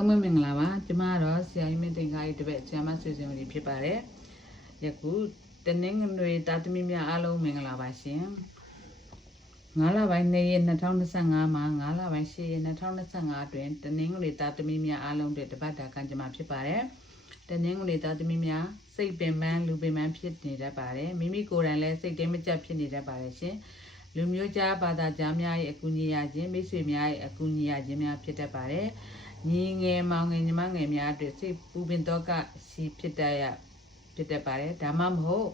Alo mơ mình là ba, chứ mà đó sẽ mình tình khai để vậy sẽ mà sử dụng đi phía bà đấy. Giờ cú tên nên người ta tụi mình alo mình là ba xem. Ngã là bài này là thao nó sang ngã mà ngã là bài xe là thao nó sang ngã tuyển tên nên người ta tụi mình alo để bắt đặt can cho mà phía bà đấy. Tên nên người ta tụi mình xây bên man lưu bên man phía này ra bà đấy. Mình cố gắng là xây cái mấy chấp phía này ra bà đấy chứ. Lưu miêu cha bà ta cha mẹ ai cũng như vậy, mấy suy mẹ ai cũng như vậy mẹ phía ra bà đấy. Nhìn nghe màu nghe nhưng mà nghe mẹ để xây phụ bên đó cả si phía ra bà đấy. Đã mắm hổ.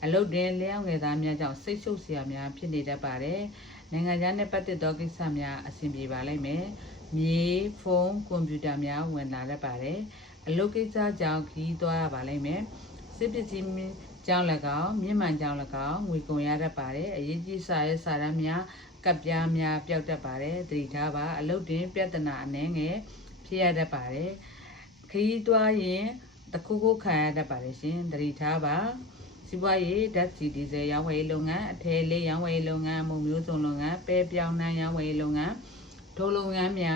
Alo đến leo người ta mẹ cháu xây số xia mẹ phía này ra bà đấy. Nên ngay giờ này bắt đầu cái sao mẹ xin bị bà lấy mẹ. Mẹ phone computer mẹ when là ra bà đấy. Alo cái sao cháu khi toa bà lấy mẹ. Xếp cái gì cháu là có, miếng mặn cháu là có, người cùng nhà ra bà đấy. Ở dưới chỉ sai ra mẹ cặp nhà mẹ béo ra bà đấy. Thì thà bà alo đến béo tên nào nè nghe phía ra bà đấy. Khi toa gì ta cố khai ra bà đấy xin. Thì thà bà si vậy đất gì thì giờ yang vậy luôn á, thế lấy yang vậy luôn á, một miếng xong luôn á, bé béo na yang vậy luôn á, thô luôn á mẹ,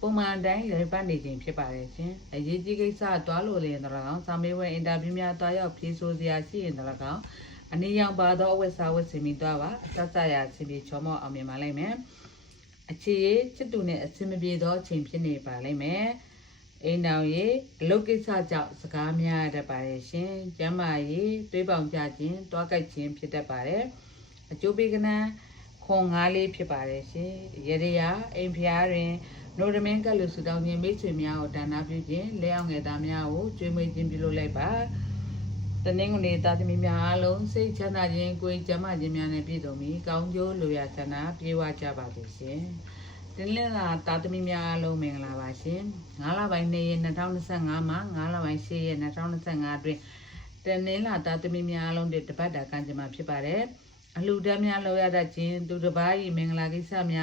bố mà đánh lấy bán đi tiền phía bà đấy chứ, ở dưới cái sao toa luôn liền đó là không, sao mấy vậy đã bị mẹ toa vào phía số gì xí đó là không, anh ấy yang bà đó với sao với xem mình toa vào, sao ya xem bị cho mò ở miền Mã lại mẹ, chị tụi này xem bị đó xem phía này bà lại mẹ. Anh nào ye, lúc cái sao cháu sắm nhà đã bảo xin, chả mà ye, tôi bảo cha xin, tôi cái xin phía đã bảo đấy, chú biết cái na, không ai lấy phía bảo đấy xin, giờ đây à, em phía rồi, nói rằng mình cái lúc sau đó mình biết chuyện nhau, đã nói chuyện gì, lấy ông người ta nhau, chuyện mấy chuyện bị lộ lại bà, tận nên người ta thì mình luôn, xây chăn nào gì, quay chăm mà gì mình này biết đâu mi, công vô lùi à chăn nào, biết qua cha bảo đấy xin. Tên là ta tụi mình alo mình là bà xin, ngã là bài này là thao nó sang ngã mà, ngã là bài xe là thao nó sang ngã rồi. Tên là ta tụi mình alo để tập đã can cho mà phía bà đấy. Lúc đó mình alo ra chín, tụi đó bài mình là cái sao mình,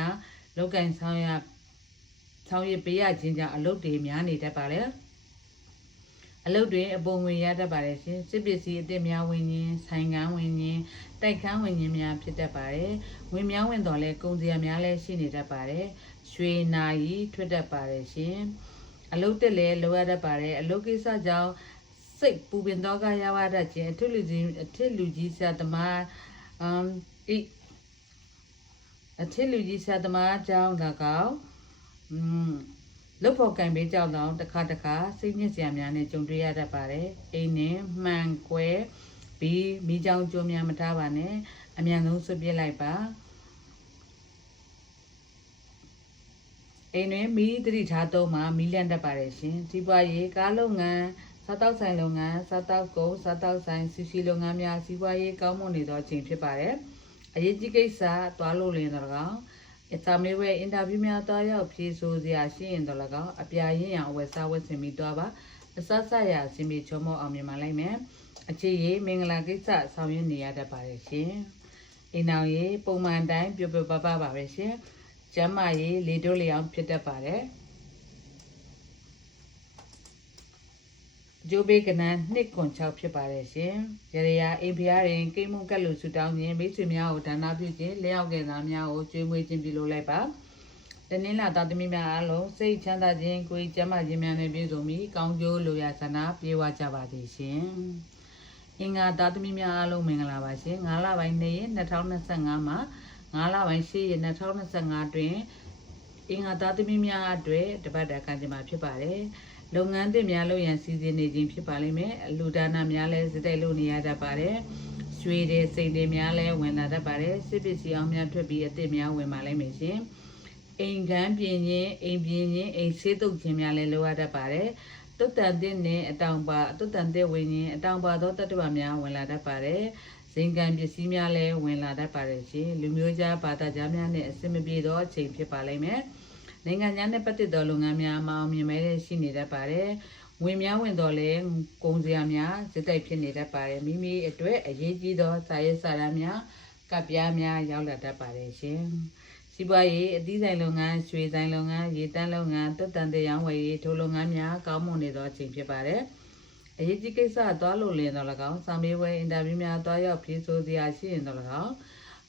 lúc cảnh sau ya bây giờ chín giờ lúc thì mình này tập bà đấy. Lúc đấy bố người ya tập bà đấy chứ, chỉ biết gì để mình quên nhỉ, sai ngã quên nhỉ, tay kháng quên nhỉ mình phía tập bà đấy. Người mình quên đó là công ty mình là xin này tập bà đấy. Suy nai thuê đã bà đấy xin. Lúc đấy lẽ lúc đã bà đấy, lúc cái sao cháu xây phụ bên đó cái nhà bà đã chứ, thế lưu gì sao tầm thế lưu gì sao tầm cháu là có, lúc họ cảnh bị cháu đó đặc khá, sinh nhật xem nhà này chúng tôi đã bà đấy, anh này mang quê, bị mi cháu cho nhà mà ta bà này, anh nhà nó sẽ biết lại bà. Anh ấy mi từ đi tháo mà mi lên đã bảo xin, chỉ vậy cả lâu ngà, sao tao sai lâu ngà, sao tao cố, sao tao sai, xí lâu ngà mía, chỉ vậy cả món này đó chính phía bảo đấy, ấy chỉ cái sao toa lâu lên đó là cái, sao mấy vậy interview mía toa yêu phía số gì xin đó là cái, bây giờ yang vậy sao vậy xem mi toa ba, sao ya xem mi cho mò ở mi mà lại mẹ, chỉ vậy mình là cái sao như này đã bảo xin, anh nào vậy, bông man đánh, biểu bà bảo xin. Chả mà gì lý do lý ông phía đã bà đấy. Dù biết cái này nít còn cháu phía bà đấy chứ. Giờ đây em phía này cái mông cái lũ sụt đau nhé mấy chuyện nhau đã nói chuyện chứ leo cái nào nhau chuyện mấy chuyện bị lộ lại bà. Thế nên là tao tụi mình alo xây chăn ta chuyện quay chả mà gì mình này biết rồi mi công vô lùi à sana phía qua cha bà đấy chứ. Nhưng tao tụi mình alo mình là bà chứ ngã là bài này là thao nó sang ngã mà. Ngã là bài xe là thao nó sang ngã tuyển. Nhưng ta tụi mình tuyển để bắt đầu can cho mà phía bà đấy. Lâu ngắn thì mình lâu yang season này chính phía bà đấy mẹ. Lúc đó mình lại sẽ tay lâu này ra bà đấy. Suy để xây để mình lại when là ra bà đấy. Sẽ biết gì ông mình thuê bị để mình when mà lại mình xem. Anh gan biển nhé, anh sẽ tục chỉ mình lại lâu ra bà đấy. Tốt tận thế này, tốt tận thế when nhé, tao bà đó tất cả mình when là ra bà đấy. Sinh gan bị xí mình lại when là ra bà đấy chứ. Lúc miêu cha bà ta cha mình này sẽ mới biết đó chính phía bà đấy mẹ. Nên ngay nhà này bắt đầu luôn à mẹ mà mình mới xin đi ra bà đấy. Người mẹ when đó là công ty mẹ sẽ tay phiền đi ra bà đấy. Mimi tuổi ở dưới gì đó sai ra mẹ cặp nhà mẹ giao là ra bà đấy chứ. Chỉ bởi đi dài lâu ngà, suy dài lâu ngà, gì tan lâu ngà, tất tần để yang vậy thô lâu ngà mía, cáo môn để đó chính phía bà đấy. Ấy chỉ cái sao toa lâu liền đó là cáo, sao mấy vậy interview mía toa yêu phía số gì xin đó là cáo.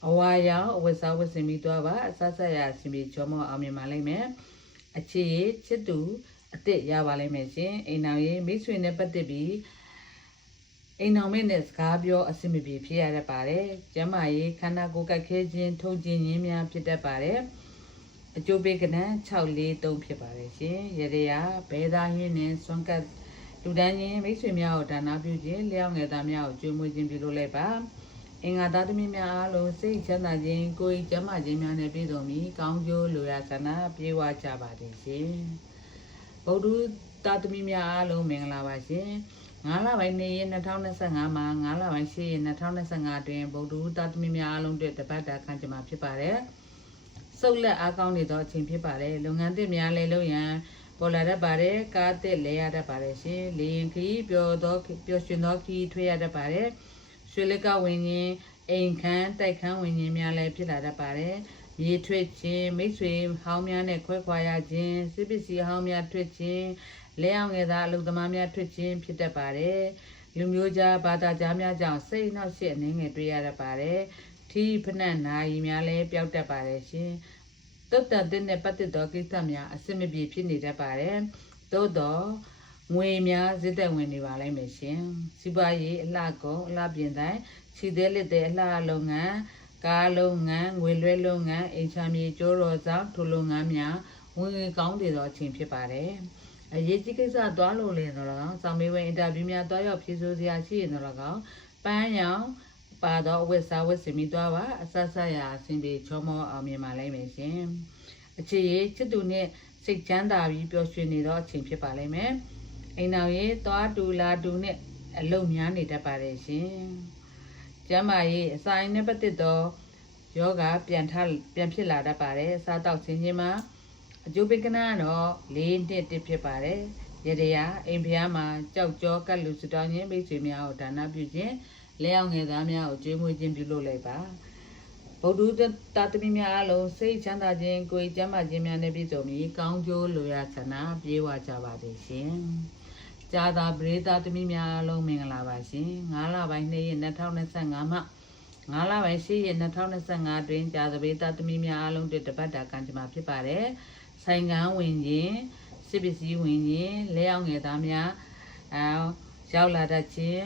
Awai ya, awai sao awai xem mi toa ba, sa ya xem mi cho mò ở mi malay mẹ. Chị chết đủ, အစ်ရပါလိမ့်မယ်ရှင်အိမ်အောင်ရေးမိတ်ဆွေနဲ့ပတ်သက်ပြီးအိမ်အောင်မင်းနဲ့စကားပြောအဆင်မပြေဖြစ်ရတတ်ပါတယ်ကျမ်းမာရေးခန္ဓာကိုယ်ကိုက်ခဲခြင်းထုံခြင်းရင်းများဖြစ်တတ်ပါတယ်အကျိုးပေးကဏ္ဍ643ဖြစ်ပါတယ်ရှင်ရရရာဘဲသားရင်းနဲ့စွန့်ကပ်လူတန်းချင်းမိတ်ဆွေများကိုဒါနပြုခြင်းလျှောက်ငယ်သားများကိုကျွေးမွေးခြင်းပြုလုပ်လိုက်ပါအင်္ဂါသားသမီးများအားလုံးစိတ်ချမ်းသာခြင်းကိုယ်ကျန်းမာခြင်းများနဲ့ပြည့်စုံပြီးကောင်းကျိုးလိုရာဆန္ဒပြေဝကြပါစေရှင်ဗုဒ္ဓသားသမီးများအားလုံးမင်္ဂလာပါရှင်9လပိုင်းနေ့2025မှာ9လပိုင်း10ရက်2025တွင်ဗုဒ္ဓသားသမီးများအားလုံးအတွက်တပတ်တာခံကြမှာဖြစ်ပါတယ်ဆုပ်လက်အားကောင်းနေသောအချိန်ဖြစ်ပါတယ်လုပ်ငန်းသစ်များလည်းလုပ်ရန်ပေါ်လာတတ်ပါတယ်ကားသစ်လဲရတတ်ပါတယ်ရှင်လေရင်ခီးပျော်ရွှင်သောခီးထွေးရတတ်ပါတယ်ရွှေလက်ကဝင်းခြင်းအိမ်ခမ်းတိုက်ခန်းဝင်းခြင်းများလည်းဖြစ်လာတတ်ပါတယ်ရေထွက်ခြင်းမိတ်ဆွေဟောင်းများနဲ့ခွဲခွာရခြင်းစစ်ပစ္စည်းဟောင်းများထွက်ခြင်းလဲအောင်ငယ်သားအလုပ်သမားများထွက်ခြင်းဖြစ်တတ်ပါတယ်လူမျိုးကြားဘာသာကြားများကြောင့်စိတ်နှောက်ယှက်အနေငယ်တွေ့ရတတ်ပါတယ်ထီးဖနှက်နာရီများလည်းပျောက်တတ်ပါတယ်ရှင်တုတ်တန်တဲ့နဲ့ပတ်သက်သောကိစ္စများအဆင်မပြေဖြစ်နေတတ်ပါတယ်သို့တော့ငွေများဇစ်သက်ဝင်နေပါလိမ့်မယ်ရှင်စီးပွားရေးအလှကုန်အလှပြင်တိုင်းခြေသေးလက်သေးအလှလုပ်ငန်းကားလုပ်ငန်းငွေလွှဲလုပ်ငန်းအိမ်ချမြေကျိုးတော်ဆောင်ထိုလုပ်ငန်းများဝင်ငွေကောင်းနေသောအချိန်ဖြစ်ပါတယ်အရေးကြီးကိစ္စသွားလို့လင်းတော့၎င်းစောင့်မေးဝင်အင်တာဗျူးများသွားရောက်ဖြေဆိုစရာရှိရင်တော့၎င်းပန်းရောင်ပါတော့ဝက်စားဝက်စင်ပြီးသွားပါအဆဆရာအစဉ်ပြေချောမောအောင်မြင်ပါလိမ့်မယ်ရှင်အခြေရေးချစ်သူနဲ့စိတ်ချမ်းသာပြီးပျော်ရွှင်နေသောအချိန်ဖြစ်ပါလိမ့်မယ်အိမ်တော်ရေးသွားတူလာတူနဲ့အလုံများနေတတ်ပါတယ်ရှင်ကျမ်းမာရေးအစာအိမ်နဲ့ပတ်သက်သောယောဂပြန်ဖြစ်လာတတ်ပါတယ်စားတောက်ခြင်းချင်းမှာအကျိုးပေးကဏ္ဍတော့4နှစ်တစ်ဖြစ်ပါတယ်ရရရာအိမ်ဖျားမှာကြောက်ကြောကတ်လူစတောင်းခြင်းမိတ်ဆွေများကိုဒါနပြုခြင်းလဲအောင်ငယ်သားများကိုကျွေးမွေးခြင်းပြုလုပ်လိုက်ပါဗုဒ္ဓသားသမီးများအားလုံးစိတ်ချမ်းသာခြင်းကိုယ်ကျန်းမာခြင်းများနဲ့ပြည့်စုံပြီးကောင်းကျိုးလိုရာဆန္ဒပြေဝကြပါစေရှင်။ကြာသာပရိသတ်သမီးများအားလုံးမင်္ဂလာပါရှင်။9လပိုင်း2ရက်2025မှ9လပိုင်း10ရက်2025တွင်ကြာသပရိသတ်သမီးများအားလုံးတွေ့တပတ်တာကံကြမ္မာဖြစ်ပါတယ်။ဆိုင်ကန်းဝင်ခြင်းစစ်ပစ္စည်းဝင်ခြင်းလဲအောင်ငယ်သားများရောက်လာတတ်ခြင်း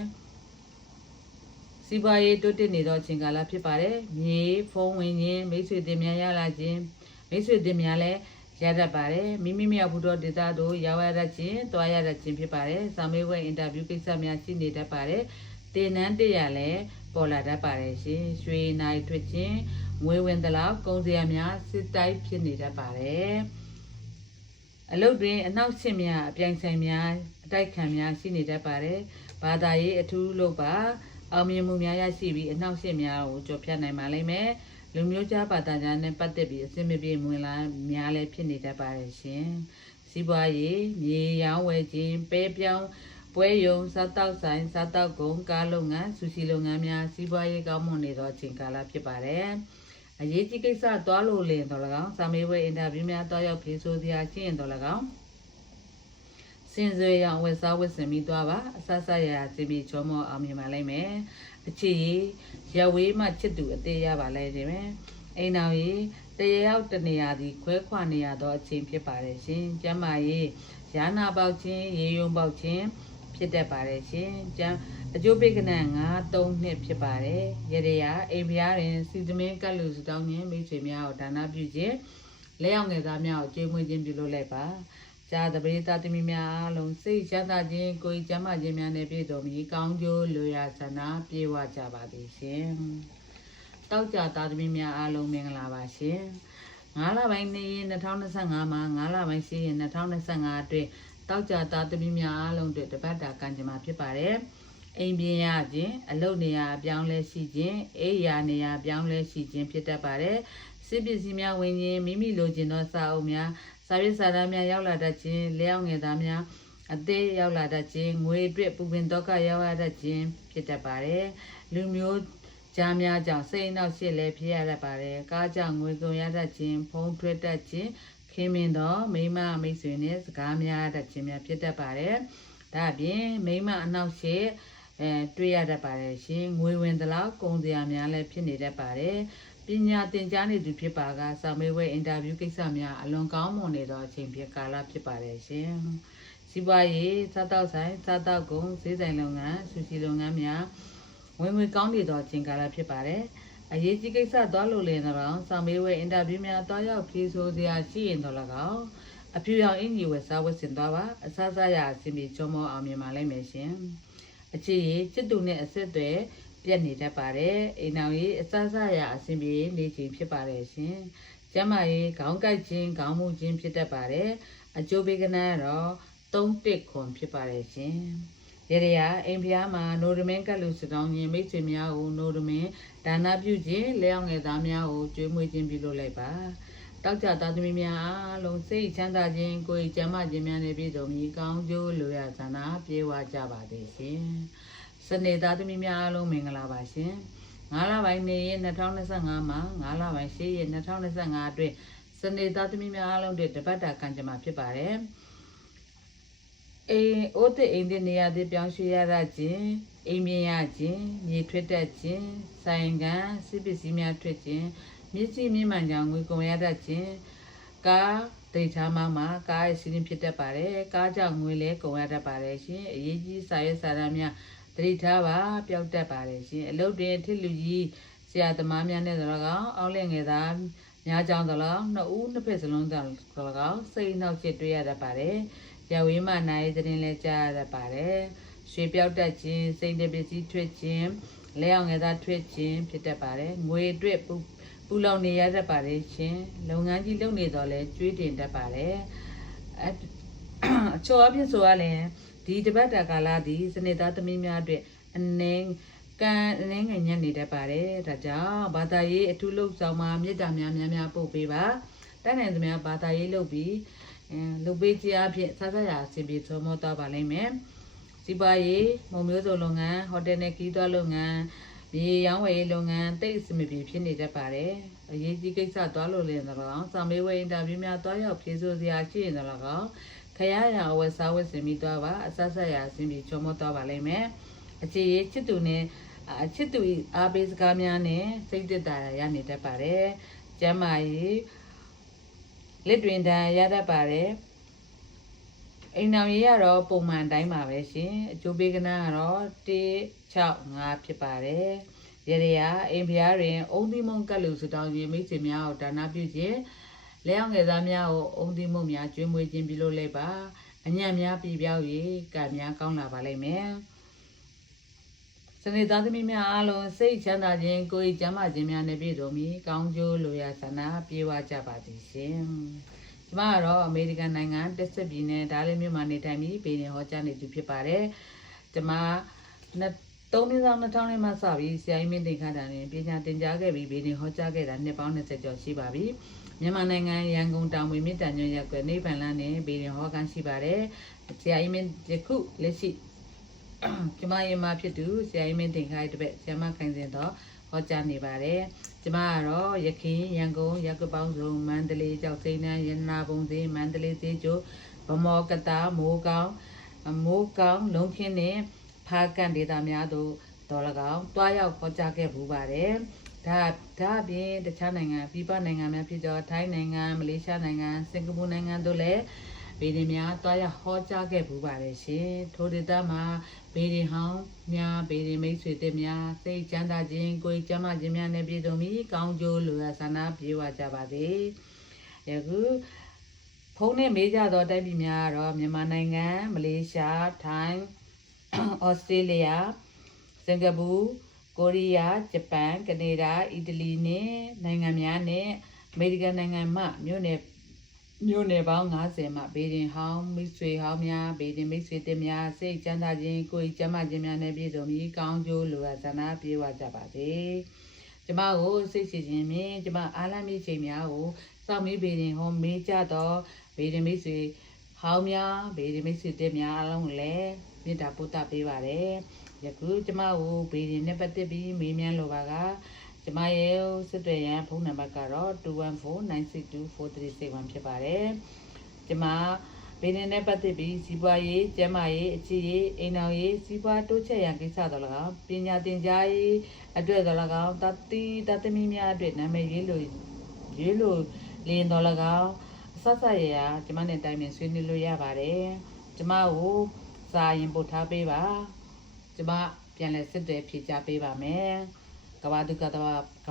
စီးပွားရေးတိုးတက်နေသောအချိန်ကာလဖြစ်ပါတယ်မြေဖုံးဝင်ခြင်းမိတ်ဆွေတင်များရလာခြင်းမိတ်ဆွေတင်များလည်းရတတ်ပါတယ်မိမိမြောက်ဘူးသောဒေသတို့ရောက်ရတတ်ခြင်းတွားရတတ်ခြင်းဖြစ်ပါတယ်စာမေးပွဲအင်တာဗျူးကိစ္စများရှိနေတတ်ပါတယ်တင်နန်းတရလည်းပေါ်လာတတ်ပါတယ်ရှင်ရွှေနိုင်ထွက်ခြင်းငွေဝင်သလောက်ကုန်စရာများစစ်တိုက်ဖြစ်နေတတ်ပါတယ်အလုပ်တွင်အနောက်ရှင်းများအပြိုင်ဆိုင်များအတိုက်ခံများရှိနေတတ်ပါတယ်ဘာသာရေးအထူးလုပ်ပါအောင်မြင်မှုများရရှိပြီးအနှောက်အယှက်များကိုကျော်ဖြတ်နိုင်ပါလိမ့်မယ်လူမျိုးခြားဘာသာကြားနဲ့ပတ်သက်ပြီးအစင်မပြေမဝင်လာများလည်းဖြစ်နေတတ်ပါတယ်ရှင်စီးပွားရေးမြေရောင်းဝယ်ခြင်းပဲပြောင်းပွဲရုံစားတောက်ဆိုင်စားတောက်ကုန်ကားလုပ်ငန်းဆူရှီလုပ်ငန်းများစီးပွားရေးကောင်းမွန်နေသောအချိန်ကာလဖြစ်ပါတယ်အရေးကြီးကိစ္စသွားလို့လင်တော်၎င်းစာမေးပွဲအင်တာဗျူးများတွားရောက်ဖြေဆိုစရာရှိရင်တော်၎င်းစင်စွေရဝက်စားဝက်စင်ပြီးသွားပါအဆဆရာစီပီချောမောအောင်မြင်ပါလိမ့်မယ်အခြေရဝေးမှချစ်သူအသေးရပါလိမ့်မယ်အိမ်တော်ကြီးတရရောက်တနေရာဒီခွဲခွာနေရသောအချိန်ဖြစ်ပါတယ်ရှင်ကျမ်းမာရေးရာနာပေါက်ခြင်းရေယုံပေါက်ခြင်းဖြစ်တတ်ပါတယ်ရှင်ကျမ်းအကျိုးပေးကဏ္ဍ9-3နှစ်ဖြစ်ပါတယ်ရရရာအိမ်ဖျားတွင်စီသမင်းကတ်လူစတောင်းခြင်းမိတ်ဆွေများကိုဒါနပြုခြင်းလဲအောင်ငယ်သားများကိုကျွေးမွေးခြင်းပြုလုပ်လိုက်ပါကြာသပရိသတ်သမီးများအားလုံးစိတ်ချမ်းသာခြင်းကိုယ်ကျန်းမာခြင်းများနဲ့ပြည့်စုံပြီးကောင်းကျိုးလိုရာဆန္ဒပြေဝကြပါသည်ရှင်။တောက်ကြသားသမီးများအားလုံးမင်္ဂလာပါရှင်။9လပိုင်း2ရက်2025မှာ9လပိုင်း10ရက်2025အတွက်တောက်ကြသားသမီးများအားလုံးအတွက်တပတ်တာကံကြမ္မာဖြစ်ပါတယ်။အိမ်ပြင်ရခြင်းအလုပ်နေရာအပြောင်းလဲရှိခြင်းအိယာနေရာအပြောင်းလဲရှိခြင်းဖြစ်တတ်ပါတယ်။စစ်ပစ္စည်းများဝင်ခြင်းမိမိလိုချင်သောစာအုပ်များစာရေးစာတမ်းများရောက်လာတတ်ခြင်းလျှောက်ငယ်သားများအသေးရောက်လာတတ်ခြင်းငွေအတွက်ပူပင်တော့ကရောက်ရတတ်ခြင်းဖြစ်တတ်ပါတယ်လူမျိုးကြားများကြောင့်စိတ်နှောက်ရှက်လည်းဖြစ်ရတတ်ပါတယ်ကားကြောင့်ငွေကုန်ရတတ်ခြင်းဖုံးထွက်တတ်ခြင်းခင်မင်သောမိမမိတ်ဆွေနဲ့စကားများတတ်ခြင်းများဖြစ်တတ်ပါတယ်ဒါအပြင်မိမအနောက်ရှက်တွေ့ရတတ်ပါတယ်ရှင်ငွေဝင်သလောက်ကုန်စရာများလည်းဖြစ်နေတတ်ပါတယ် ပညာသင်ကြားနေသူဖြစ်ပါကစာမေးပွဲအင်တာဗျူးကိစ္စများအလွန်ကောင်းမွန်နေသောအချိန်ဖြစ်ကာလဖြစ်ပါတယ်ရှင်စီးပွားရေးစားတောက်ဆိုင်စားတောက်ကုန်ဈေးဆိုင်လုပ်ငန်းဆူစီလုပ်ငန်းများဝင်ငွေကောင်းနေသောအချိန်ကာလဖြစ်ပါတယ်အရေးကြီးကိစ္စသွားလို့လည်းတော့စာမေးပွဲအင်တာဗျူးများသွားရောက်ဖြေဆိုစရာရှိရင်တော့၎င်းအဖြူရောင်အင်ကြီးဝယ်စားဝတ်ဆင်သွားပါအစားစားရအစီအမီချုံမောအောင်မြင်ပါလိမ့်မယ်ရှင်အခြေရေးစစ်တူနဲ့အဆက်အသွယ်ပြတ်နေတတ်ပါတယ်အိမ်အောင်ရေးအစားစားရအစီအမီနေခြင်းဖြစ်ပါတယ်ရှင်ကျမရေးခေါင်းကိုက်ခြင်းခေါင်းမူခြင်းဖြစ်တတ်ပါတယ်အကျိုးပေးကနန်းတော့3-1ခွန်ဖြစ်ပါတယ်ရှင်ရရအိမ်ဖျားမှာနိုဒမင်းကလူစတောင်းရင်မိတ်ဆွေများကိုနိုဒမင်းဒါနပြုခြင်းလျောင်းငယ်သားများကိုကျွေးမွေးခြင်းပြုလုပ်လိုက်ပါတောက်ကြသားသမီးများအားလုံးစိတ်ချမ်းသာခြင်းကိုယ်ကျမ်းမာခြင်းများနဲ့ပြည့်စုံပြီးကောင်းကျိုးလိုရဆန္ဒပြေဝကြပါသည်ရှင်စနေသားသမီးများအားလုံးမင်္ဂလာပါရှင်9လပိုင်းနေရင်2025မှာ9လပိုင်း10ရက်2025အတွက်စနေသားသမီးများအားလုံးအတွက်တပတ်တာကံကြမ္မာဖြစ်ပါတယ်အိုးတဲ့အိမ်တဲ့နေရာတွေပြောင်းရွှေ့ရတာခြင်းအိမ်မြင်ရခြင်းမြေထွက်တတ်ခြင်းဆိုင်ကစစ်ပစ္စည်းများထွက်ခြင်းမြစ်စီမြင့်မှန်ကြောင်ငွေကုန်ရတတ်ခြင်းကားဒိတ်ထားမှာကားရဲ့စီးရင်ဖြစ်တတ်ပါတယ်ကားကြောင့်ငွေလဲကုန်ရတတ်ပါတယ်ရှင်အရေးကြီးစာရွက်စာတမ်းများဒိတ်ထားပါပျောက်တတ်ပါတယ်ရှင်အလုပ်တွင်ထစ်လူကြီးဆရာသမားများနဲ့တော့ကောင်းအောက်လင့်ငယ်သားများကြောင်းတော့နှစ်ဦးနှစ်ဖက်စလုံးတော့ကောင်းစိတ်နှောက်ချက်တွေ့ရတတ်ပါတယ်ရဝေးမှနိုင်တဲ့လဲကြားရတတ်ပါတယ်ရွှေပြောက်တတ်ခြင်းစိတ်တပစ္စည်းထွက်ခြင်းလဲအောင်ငယ်သားထွက်ခြင်းဖြစ်တတ်ပါတယ်ငွေအတွက်ပူလောင်နေရတတ်ပါတယ်ရှင်လုပ်ငန်းကြီးလုပ်နေတော့လဲကျွေးတင်တတ်ပါတယ်အချို့အဖြစ်ဆိုရရင်ဒီတပတ်တာကာလသည်စနေသားသမီးများအတွက်အနေငယ်ညံ့နေတတ်ပါတယ်ဒါကြောင့်ဘာသာရေးအထူးလုပ်ဆောင်မှာမေတ္တာများပို့ပေးပါတန်းနိုင်သမျှဘာသာရေးလုပ်ပြီးလုပ်ပေးခြင်းအဖြစ်ဆက်ဆက်ရာအစီအပြေသုံးမောသွားပါလိမ့်မယ်စီးပွားရေးမုံမျိုးစုံလုပ်ငန်းဟိုတယ်နဲ့ခီးသွွားလုပ်ငန်းမြေရောင်းဝယ်ရေးလုပ်ငန်းတိတ်အစီအပြေဖြစ်နေတတ်ပါတယ်အရေးကြီးကိစ္စသွားလို့လည်းတော့စာမေးပွဲအင်တာဗျူးများသွားရောက်ဖြေဆိုစရာရှိရင်တော့ခရရအဝယ်စားဝတ်ဆင်ပြီးသွားပါအဆက်ဆက်ရာအစီအပြေချုံမောသွားပါလိမ့်မယ်အခြေရေးချစ်သူနဲ့ချစ်သူအားပေးစကားများနဲ့စိတ်သက်သာရနေတတ်ပါတယ်ကျမ်းမာရေးလက်တွင်တန်ရတတ်ပါတယ်အိမ်အောင်ရေးရတော့ပုံမှန်တိုင်းပါပဲရှင်အကျိုးပေးကနန်းကတော့165ဖြစ်ပါတယ်ရရအိမ်ဖျားတွင်အုံသီးမုံကတ်လူစတောင်းရင်မိတ်ဆွေများကိုဒါနပြုခြင်းလဲအောင်ငယ်သားများကိုအုံသီးမုံများကျွေးမွေးခြင်းပြုလုပ်လိုက်ပါအညံ့များပြပြောက်၍ကံများကောင်းလာပါလိမ့်မယ်စနေသားသမီးများအားလုံးစိတ်ချမ်းသာခြင်းကိုယ်ကျန်းမာခြင်းများနဲ့ပြည့်စုံပြီးကောင်းကျိုးလိုရာဆန္ဒပြေဝကြပါသည်ရှင်ကျမကတော့အမေရိကန်နိုင်ငံတက်ဆက်ပြည်နယ်ဒါလေးမြို့မှာနေထိုင်ပြီးပြည်နယ်ဟောကြားနေသူဖြစ်ပါတယ်ကျမ3-2000မှာစပြီးဆရာကြီးမင်းတင်ခါတာနဲ့ပညာသင်ကြားခဲ့ပြီးပြည်နယ်ဟောကြားခဲ့တာနှစ်ပေါင်း20ကျော်ရှိပါပြီမြန်မာနိုင်ငံရန်ကုန်တောင်ဝင်မြစ်တန်ကျွန်းရပ်ကွက်နေဗန်လန်းနဲ့ပြည်နယ်ဟောကန်းရှိပါတယ်ဆရာကြီးမင်းယခုလက်ရှိကျမရဲ့မဖြစ်သူဆရာကြီးမင်းတင်ခိုင်တပည့်ဆရာမခိုင်စင်တော့ဟောကြားနေပါတယ်ကျမကတော့ရခင်ရန်ကုန်ရပ်ကွက်ပေါင်းစုံမန္တလေးကြောက်စိမ်းနှံရတနာပုံစည်းမန္တလေးသေးကျိုးဗမော်ကတာမိုးကောင်းလုံးခင်းနဲ့ဖားကန်ဒေသများတို့တော်၎င်းတွားရောက်ဟောကြားခဲ့ပူပါတယ်ဒါအပြင်တခြားနိုင်ငံပြည်ပနိုင်ငံများဖြစ်သောထိုင်းနိုင်ငံမလေးရှားနိုင်ငံစင်ကာပူနိုင်ငံတို့လည်းဗီဒီများတွားရောက်ဟောကြားခဲ့ပူပါတယ်ရှင်ထိုဒေသမှာဗီဒီဟောင်းများဗီဒီမိတ်ဆွေတွေများစိတ်ချမ်းသာခြင်းကိုယ်ကျန်းမာခြင်းများနဲ့ပြည့်စုံပြီးကောင်းကျိုးလိုရာဆန္ဒပြေဝကြပါစေယခုဖုန်းနဲ့မေးကြသောတိုင်းပြည်များကတော့မြန်မာနိုင်ငံမလေးရှားထိုင်းဩစတြေးလျစင်ကာပူကိုရီးယားဂျပန်ကနေဒါအီတလီနဲ့နိုင်ငံများနဲ့အမေရိကန်နိုင်ငံမှမြို့နယ်ပေါင်း90မှဘေဒင်ဟောင်းမိတ်ဆွေဟောင်းများဘေဒင်မိတ်ဆွေတွေများစိတ်ချမ်းသာခြင်းကိုယ်ကျန်းမာခြင်းများနဲ့ပြည့်စုံပြီးကောင်းကျိုးလိုရာဆန္ဒပြေဝကြပါစေကျမကိုစိတ်ရှိခြင်းဖြင့်ကျမအားလမ်းမိချိန်များကိုစောင့်မိဘေဒင်ဟောမေးကြတော့ဘေဒင်မိတ်ဆွေဟောင်းများဘေဒင်မိတ်ဆွေတွေများအလုံးလည်းမေတ္တာပို့သပေးပါတယ်ယခုကျမကိုဘေဒင်နဲ့ပတ်သက်ပြီးမေးမြန်းလိုပါကကျမရဲ့စစ်တွေရန်ဖုန်းနံပါတ်ကတော့214962436ဖြစ်ပါတယ်ကျမ ဘေးနဲ့ပတ်သက်ပြီးစီးပွားရေးကျန်းမာရေးအခြေရေးအိမ်အောင်ရေးစီးပွားတိုးချက်ရန်ကိစ္စတော်၎င်းပညာသင်ကြားရေးအတွက်တော်၎င်းတသမီများအတွက်နာမည်ရေးလို့လင်းတော်၎င်းဆက်ဆက်ရကျမနဲ့တိုင်ပင်ဆွေးနွေးလို့ရပါတယ်ကျမကိုစာရင်ပို့ထားပေးပါကျမပြန်လဲစစ်တယ်ဖြေချပေးပါမယ်ကဘာသူက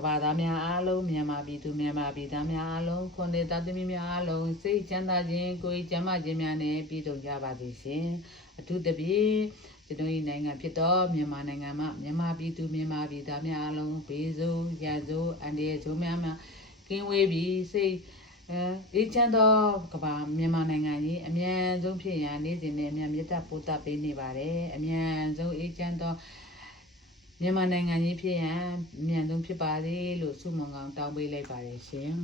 ဘာသားများအားလုံးမြန်မာပြည်သူမြန်မာပြည်သားများအားလုံးခွန်တဲ့သားသမီးများအားလုံးစိတ်ချမ်းသာခြင်းကိုယ်ကျမ်းမာခြင်းများနဲ့ပြည့်စုံကြပါစေရှင်အထူးသဖြင့်ကျွန်တော်၏နိုင်ငံဖြစ်တော့မြန်မာနိုင်ငံမှာမြန်မာပြည်သူမြန်မာပြည်သားများအားလုံးဘေးဆိုးရန်ဆိုးအန္တရာယ်ဆိုးများမှာကင်းဝေးပြီးစိတ်အေးချမ်းသောကဘာမြန်မာနိုင်ငံကြီးအမြန်ဆုံးဖြစ်ရန်နေ့စဉ်နဲ့အမြန်မြတ်ပို့တာပေးနေပါတယ်အမြန်ဆုံးအေးချမ်းသောမြန်မာနိုင်ငံကြီးဖြစ်ရန်အမြန်ဆုံးဖြစ်ပါစေလို့ဆုမွန်ကောင်းတောင်းပေးလိုက်ပါတယ်ရှင်